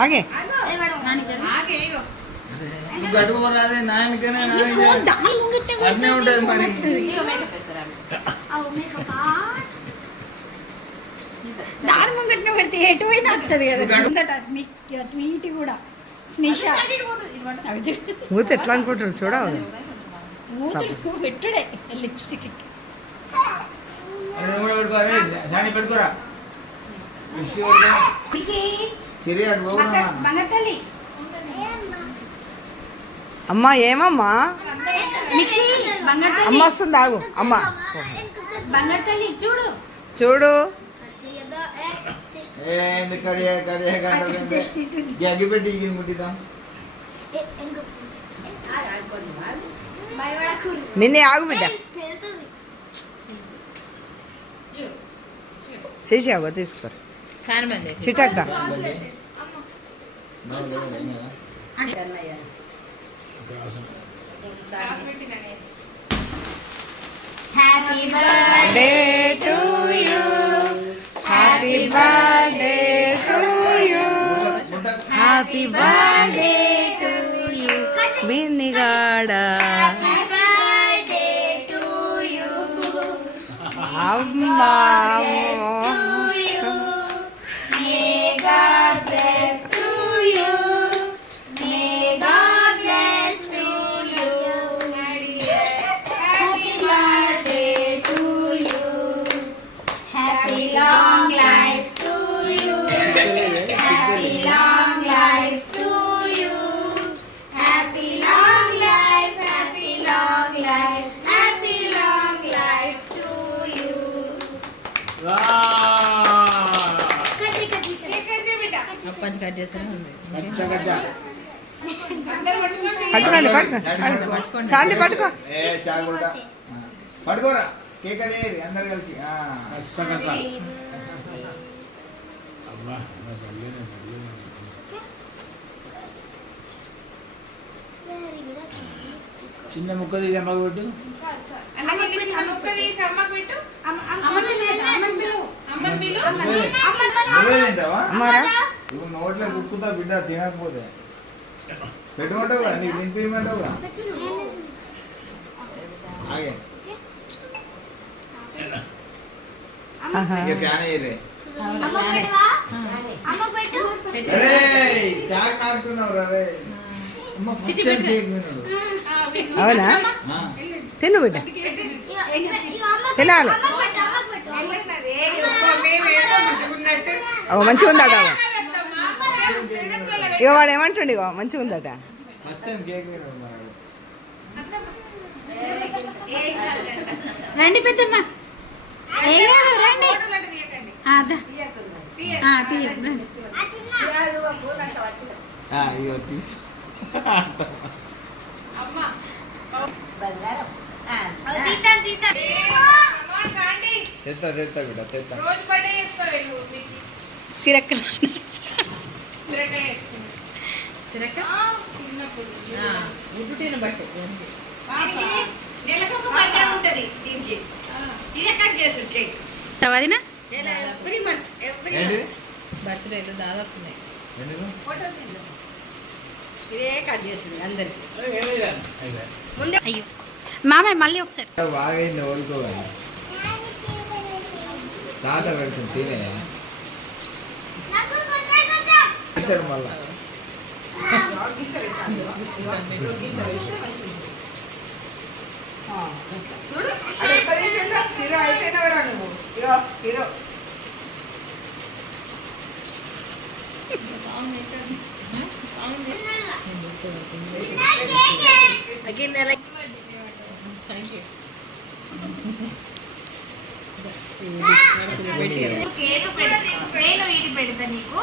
ఆగే గడువు రాదే నాయనకనే అన్నీ ఉంటుంది మరి. దాని ముంగట్నే పెడితే ఎటు పోయినా వస్తుంది కదా ట్వీట్ కూడా స్నిష మూత ఎట్లా అనుకుంటారు చూడవు మూతుడు పెట్టుడే లిప్స్టిక్ పెట్టుకోరా బంగారు తల్లి అమ్మా ఏమమ్మా బంగారు అమ్మ వస్తుంది ఆగు అమ్మ బంగారు తల్లి చూడు చూడు అగ్గిపెట్టి ఇది ముట్టిద్దాం. మిన్ని ఆగు బిడ్డ చేసావా తీసుకో చిటక్క happy birthday to you happy birthday to you happy birthday to you మిన్నిగాడ అమ్మా పట్టుకోండి పట్టుకో చాలు పట్టుకో పట్టుకోరా కేక్ అడే అందరు కలిసి. చిన్న ముక్క తీసి అమ్మకు పెట్టు. నువ్వు నోట్లో ఉప్పుతా బిడ్డ తినకపోతే పెట్టుకుంటావు కదా, నీకు తినిపించమంటావు కదా. ఆగే ఫ్యాన్ అయ్యే చాక్ నాకుతున్నావు రే. అవునా తిను బిడ్డ తినాలి. మంచిగా ఉందట ఇక వాడు ఏమంటుండే ఇక మంచిగా ఉందట. రండి పెద్దమ్మ రండి తీసి తెత్తా తెత్తా బిడ్డ తెత్తా. సిరక్కలు వదినా బర్త్డేలు దాదాపు అయ్యో మామయ్య మళ్ళీ ఒకసారి బాగా ఓడుకోవాలి. తాత పెడుతుంది తినే మళ్ళా హీరో అయిపోయినవరా నువ్వు హీరో నేను ఇది పెడతా నీకు.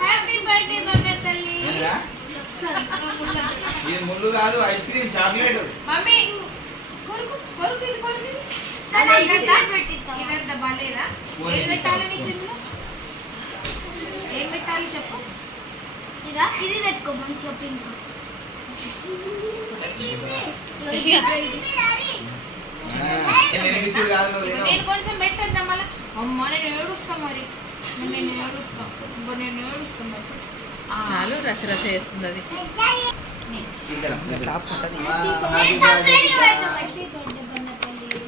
హ్యాపీ బర్త్డే బంగారు తల్లి. ముళ్ళు కాదు ఐస్ క్రీమ్ చాక్లెట్. మమ్మీ కొరుకు కొరుకు ఇది కొరుకు ఇది. ఇదంతా బాలేదా? ఏం పెట్టాలి నీకు ఇందులో? ఏం పెట్టాలి చెప్పు. ఇది పెట్టుకో మంచిగా పింక్. నేను కొంచెం పెట్టద్దా మళ్ళీ. అమ్మ నేను ఏడుస్తా మరి. చాలు రచ రచ చేస్తుంది అది.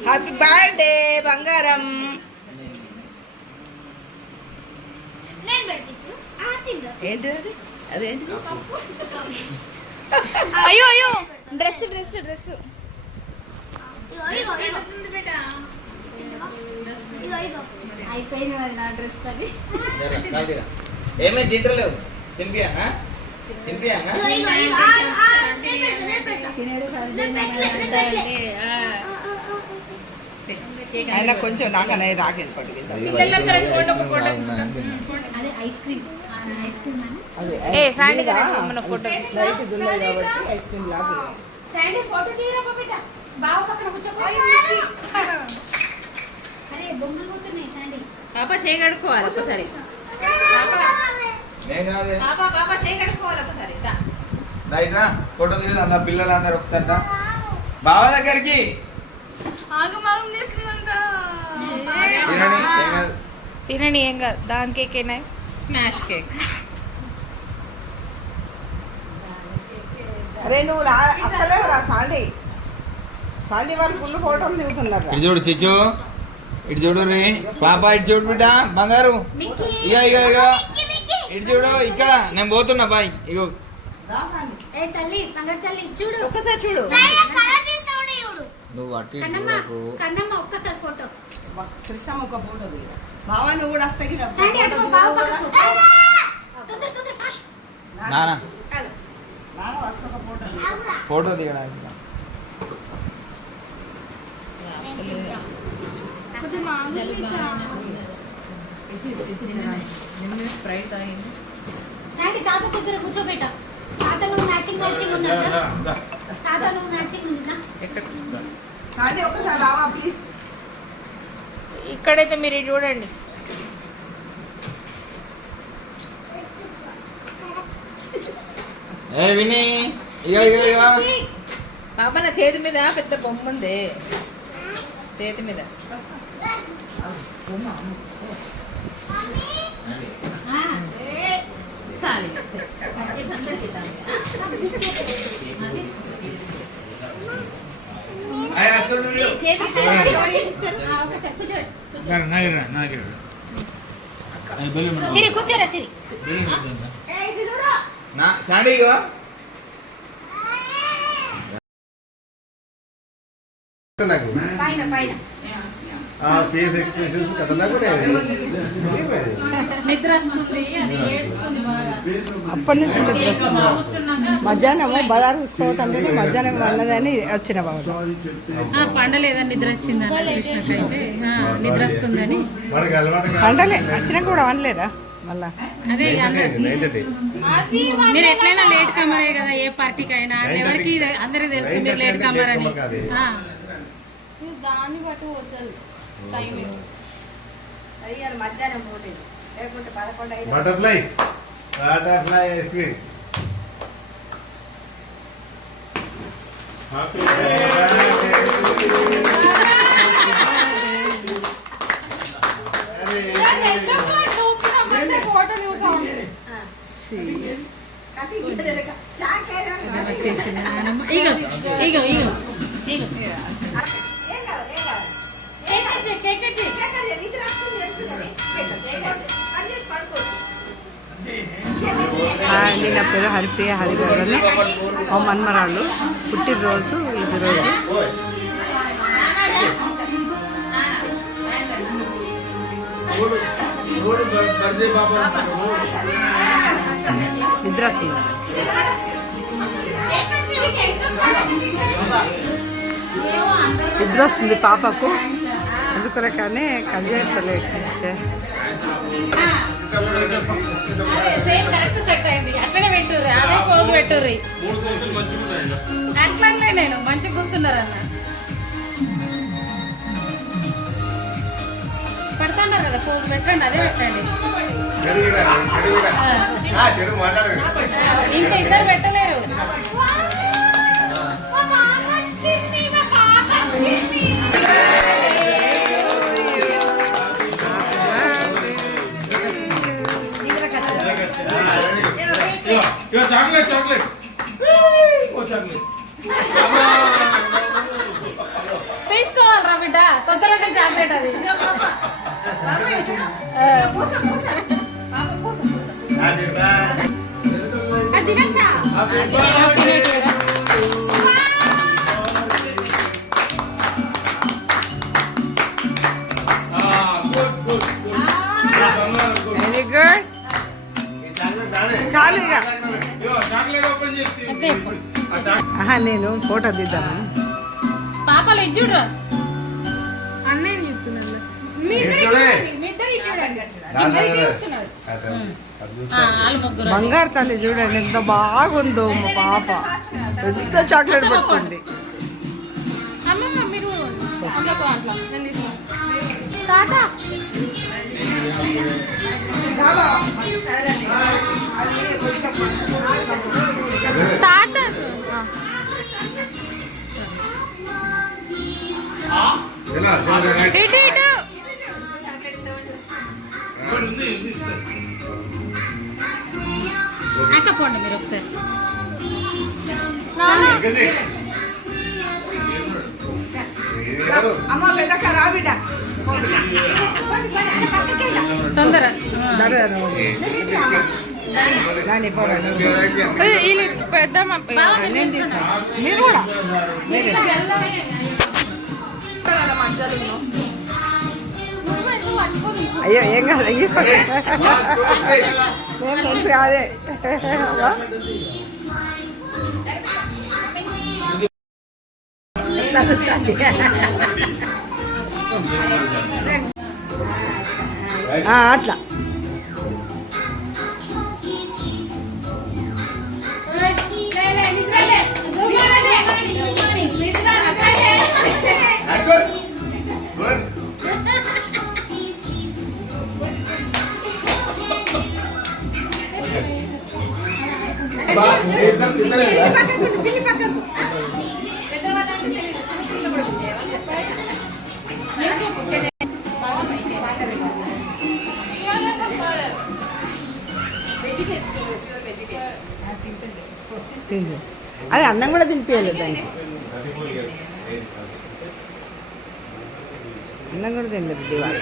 హ్యాపీ బర్త్డే బంగారం. ఏంటి అది? అదేంటి? అయ్యో అయ్యో డ్రెస్ డ్రెస్ డ్రెస్ అయిపోయింది అది నా డ్రెస్ పని. ఏమైంది తింటలేవు? తినిపియానా? తినిపియానా? తినేడు అంటే ఆయన కొంచెం నాకనే రాకేది పడుతుంది. పిల్లలందరూ ఒక ఫోటో అదే ఐస్ క్రీమ్ ఐస్ క్రీమ్ అని అదే శాండీ గారు మన ఫోటో లైట్ దున్నది కాబట్టి ఐస్ క్రీమ్ లాగా. శాండీ ఫోటో తీయరా బిడ్డ బావ పక్కన కూర్చోపోయి. అరే బొమ్మలు పోతున్నాయి శాండీ. పాప చేయి కడుక్కోవాలి ఒకసారి. నేను కాదే. పాప చేయి కడుక్కోవాలి ఒకసారి. రైట్రా ఫోటో తీయదు అందరు పిల్లలందరూ ఒకసారి రా. బావ దగ్గరికి ఆగమాగం చేస్తుందంట. తినండి, ఏం కాదు. తినండి ఏం కాదు. దాని కేక్ ఏనా? Smash cake. అరే నువ్వు అసలే రా సాండి. సాండి వాళ్ళు ఫుల్ ఫోటోలు దిగుతున్నారు. ఇటు చూడు చిచ్చు, ఇటు చూడు రే పాప, ఇటు చూడు బిడ్డ బంగారు. ఇక ఇక ఇక ఇటు చూడు ఇక్కడ నేను పోతున్నా బాయ్. ఇగో ఏ తల్లి బంగారు తల్లి చూడు ఒక్కసారి చూడు. నువ్వు అటు ఇటు కన్నమ్మ చూడకు. కన్నమ్మ ఒక్కసారి ఫోటో. కృష్ణమ్మ ఒక ఫోటో దిగు. బావా నువ్వు కూడా వస్తాయి. శాండీ అటు పో, బావ పక్కకు. తొందర తొందర ఫాస్ట్. నానా ఒక ఫోటో దిగు. ఫోటో దిగడానికి కొంచెం నిన్న స్ప్రైట్ తాగింది. శాండీ తాత దగ్గర కూర్చోబెట్ట. తాత నువ్వు మ్యాచింగ్ ఉన్నదా? తాత నువ్వు మ్యాచింగ్ ఉందా? సాండి ఒక్కసారి రావా ప్లీజ్. ఇక్కడైతే మీరు ఇది చూడండి. ఏ విని ఇక ఇక ఇక పాప నా చేతి మీద పెద్ద బొమ్మ ఉంది. చేతి మీద ఆ, చాలి. ఒకసారి కూర్చోండి. సిరి కూర్చోరా సిరి. నా సాండి ఇగో పైన పైన ఫేస్ ఎక్స్ప్రెషన్స్ ఖతర్నాక్ నిద్ర వస్తుంది అని ఏడుస్తుంది బాగా. అప్పటి నుంచి నిద్ర వస్తుంది. మధ్యాహ్నము బజార్ తీసుకోవద్దంటే మధ్యాహ్నం వండదని వచ్చిన బాబు. పండలేదని నిద్ర వచ్చిందని కృష్ణకైతే నిద్ర వస్తుందని. మనకి అలవాటు వండలే వచ్చినాక కూడా వండలేరా మళ్ళా? అదే ఇక మీరు ఎట్లయినా లేట్ కమరే కదా ఏ పార్టీకి అయినా. ఎవరికి అందరికి తెలుసు మీరు లేట్ కమర్ అని. దాన్ని బట్టి పోతుంది టైం. మధ్యాహ్నం పోలేదు లేకుంటే 11 బటర్ఫ్లై ఐస్ క్రీమ్. ఇగో ఇగో ఇగో ఇగో అండి నా పేరు హరిప్రియ హరిగౌరని. మా మన్మరాళ్ళు పుట్టినరోజు ఇది రోజు. నిద్ర వస్తుంది. నిద్ర వస్తుంది పాపకు, అందుకొరకనే కట్ చేస్తలే. సేమ్ కరెక్ట్ సెట్ అయింది. అట్లనే పెట్టుర్రి, అదే పోజ్ పెట్టుర్రి. అట్లనే నేను మంచిగా కూర్చున్నారు అన్న. పెడతాంటారు కదా పోజ్ పెట్టండి, అదే పెట్టండి. ఇంకా ఇద్దరు పెట్టలేరు. చాక్లెట్ చాక్లెట్ ఓ చాక్లెట్ తీసుకోవాలరా బిడ్డ కొత్త రకం చాక్లెట్ అది అది తినచ్చా వెరీ గుడ్. చాలు ఇక. చాక్లెట్ ఓపెన్ చేసి ఆహా, నేను ఫోటో తీద్దాము. పాపలు ఇది చూడరా అన్నయ్య చెప్తున్నాను. వాళ్ళు ముగ్గురు బంగారు తల్లి చూడండి ఎంత బాగుందో మా పాప. పెద్ద చాక్లెట్ పట్టుకుంది. అమ్మమ్మ మీరు అందులో దాంట్లో నేను తీసుకున్నాను. తాత తాత ఇటు ఇటు అక్క పోండి మీరు ఒకసారి అమ్మ పెద్దక్క రా బిడ్డ. తొందర రాని పోరా. వీళ్ళు పెద్దమ్మ నేను తీస్తాను. మీరు కూడా మీరు మధ్యలో నువ్వు ఎందుకు పట్టుకొని అయ్యో ఏం కాదు. అయ్యో మేము ఫ్రెండ్స్ కాదే. అట్లా అదే అన్నం కూడా తినిపించలేదు దానికి. అన్నం కూడా తినలేదు దివాళి.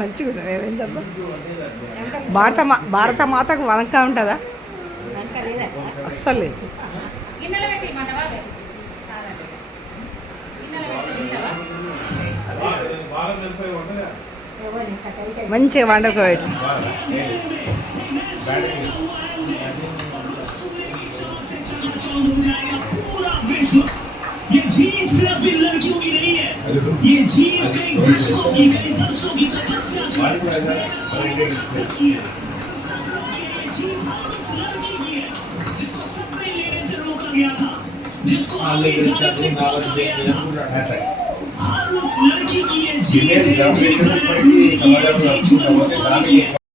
మంచిగా ఏమైందమ్మా? భారత మాతకు వనక ఉంటుందా? అస్సలు లేదు. గిన్నెలు పెట్టి ఇమ్మంటావా? మంచిగా వండుకోబెట్టి ये जीत सिर्फ इन लड़कियों की नहीं है, ये जीत कई दशकों की, कई वर्षों की तपस्या की है। ये जीत हर उस लड़की की है जिसको सपने लेने से रोका गया था, जिसको आगे जाने से रोका गया था। हर उस लड़की की ये जीत है, जीत है, जीत है।